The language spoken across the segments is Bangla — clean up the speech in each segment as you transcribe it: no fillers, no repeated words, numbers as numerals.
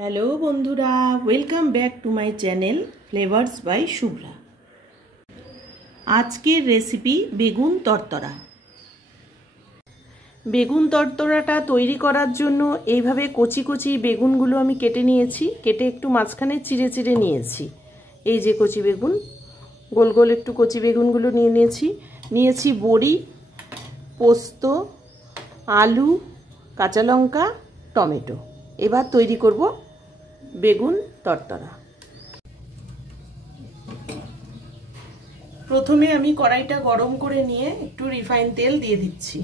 হ্যালো বন্ধুরা, welcome back to my channel flavours by Shubhra. আজকের রেসিপি বেগুন তরতরা। বেগুন তরতরাটা তৈরি করার জন্য এইভাবে কচি কচি বেগুনগুলো আমি কেটে নিয়েছি। কেটে একটু মাঝখানে চিড়ে চিড়ে নিয়েছি। এই যে কচি বেগুন, গোল গোল একটু কচি বেগুনগুলো নিয়েছি বড়ি, পোস্ত, আলু, কাঁচা লঙ্কা, টমেটো। এবার তৈরি করব বেগুন তরতরা। প্রথমে আমি কড়াইটা গরম করে নিয়ে একটু রিফাইন তেল দিয়ে দিচ্ছি।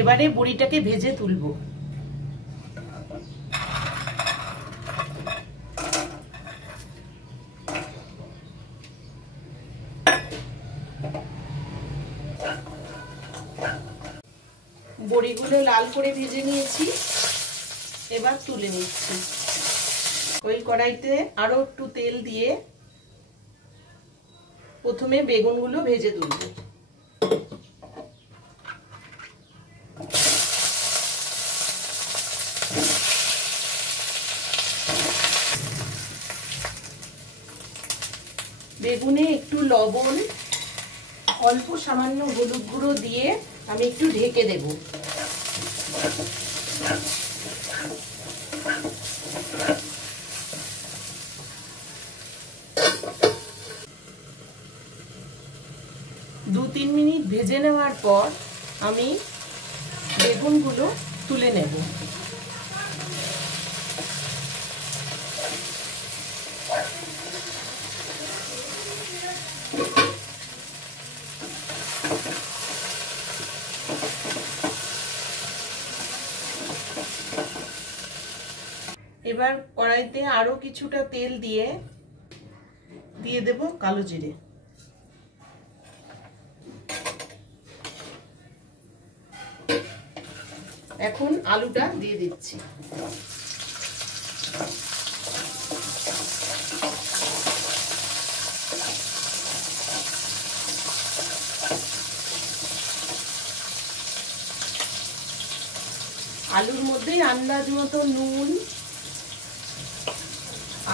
এবারে বড়িটাকে ভেজে তুলবো। বড়িগুলো লাল করে ভেজে নিয়েছি, এবার তুলে নিচ্ছি। ওই কড়াইতে আরো একটু তেল দিয়ে প্রথমে বেগুনগুলো ভেজে তুলব। বেগুনে একটু লবণ, অল্প সামান্য হলুদ গুঁড়ো দিয়ে আমি একটু ঢেকে দেব। দু তিন মিনিট ভেজে নেওয়ার পর আমি বেগুনগুলো তুলে নেব। এবার কড়াইতে আরো কিছুটা তেল দিয়ে দেব কালো জিরে। এখন আলুটা দিয়ে দিচ্ছি। আলুর মধ্যে আন্দাজ মতো নুন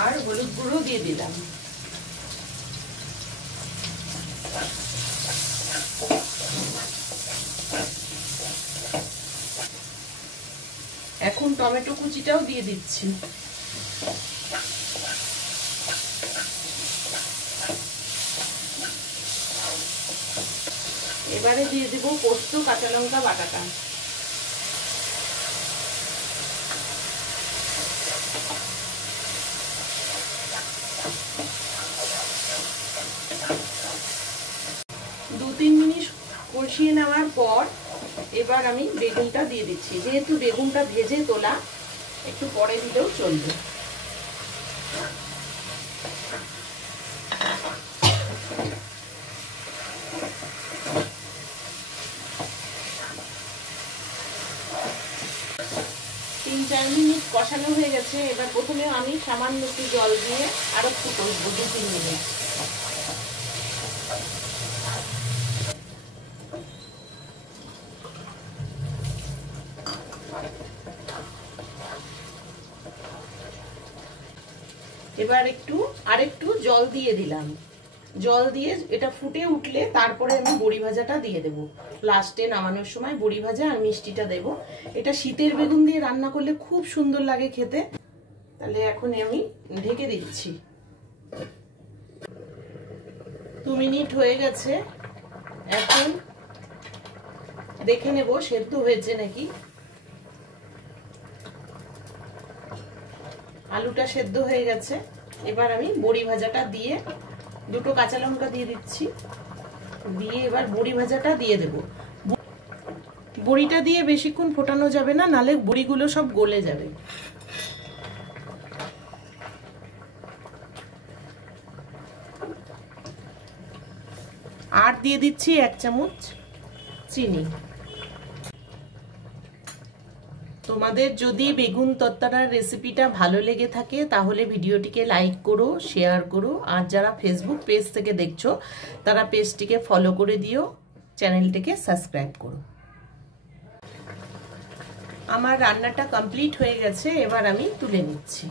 আর হলুদ গুঁড়ো দিয়ে দিলাম। এখন টমেটো কুচিটাও দিয়ে দিচ্ছি। এবারে দিয়ে দেব পোস্ত, কাঁচা লঙ্কা বাটাটা। দু তিন মিনিট কষিয়ে নেওয়ার পর এবার আমি বেগুনটা দিয়ে দিচ্ছি। যেহেতু বেগুনটা ভেজে তোলা, একটু পরে দিলেও চলবে। তিন চার মিনিট কষানো হয়ে গেছে। এবার প্রথমে আমি সামান্য একটু জল দিয়ে আরো একটু কষবো 2-3 মিনিট। এবার আরেকটু জল দিয়ে দিলাম। জল দিয়ে এটা ফুটে উঠলে তারপরে আমি বড়ি ভাজাটা দিয়ে দেব। লাস্টে নামানোর সময় বড়ি ভাজা আর মিষ্টিটা দেব। এটা শীতের বেগুন দিয়ে রান্না করলে খুব সুন্দর লাগে খেতে। তাহলে এখন আমি ঢেকে দিচ্ছি। 2 মিনিট হয়ে গেছে। এখন দেখে নেব সেদ্ধ হয়েছে নাকি। আলুটা সেদ্ধ হয়ে গেছে। এবার আমি বড়ি ভাজাটা দিয়ে, দুটো কাঁচা লঙ্কা দিয়ে দিচ্ছি। দিয়ে এবার বড়ি ভাজাটা দিয়ে দেব। বড়িটা দিয়ে বেশিক্ষণ ফোটানো যাবে না, নালে বড়িগুলো সব গলে যাবে। আর দিয়ে দিচ্ছি 1 চামচ চিনি। তোমাদের যদি বেগুন তরতারার রেসিপিটা ভালো লেগে থাকে তাহলে ভিডিওটিকে লাইক করো, শেয়ার করো, আর যারা ফেসবুক পেজ থেকে দেখছো তারা পেজটিকে ফলো করে দিও, চ্যানেলটিকে সাবস্ক্রাইব করো। আমার রান্নাটা কমপ্লিট হয়ে গেছে, এবার আমি তুলে নিচ্ছি।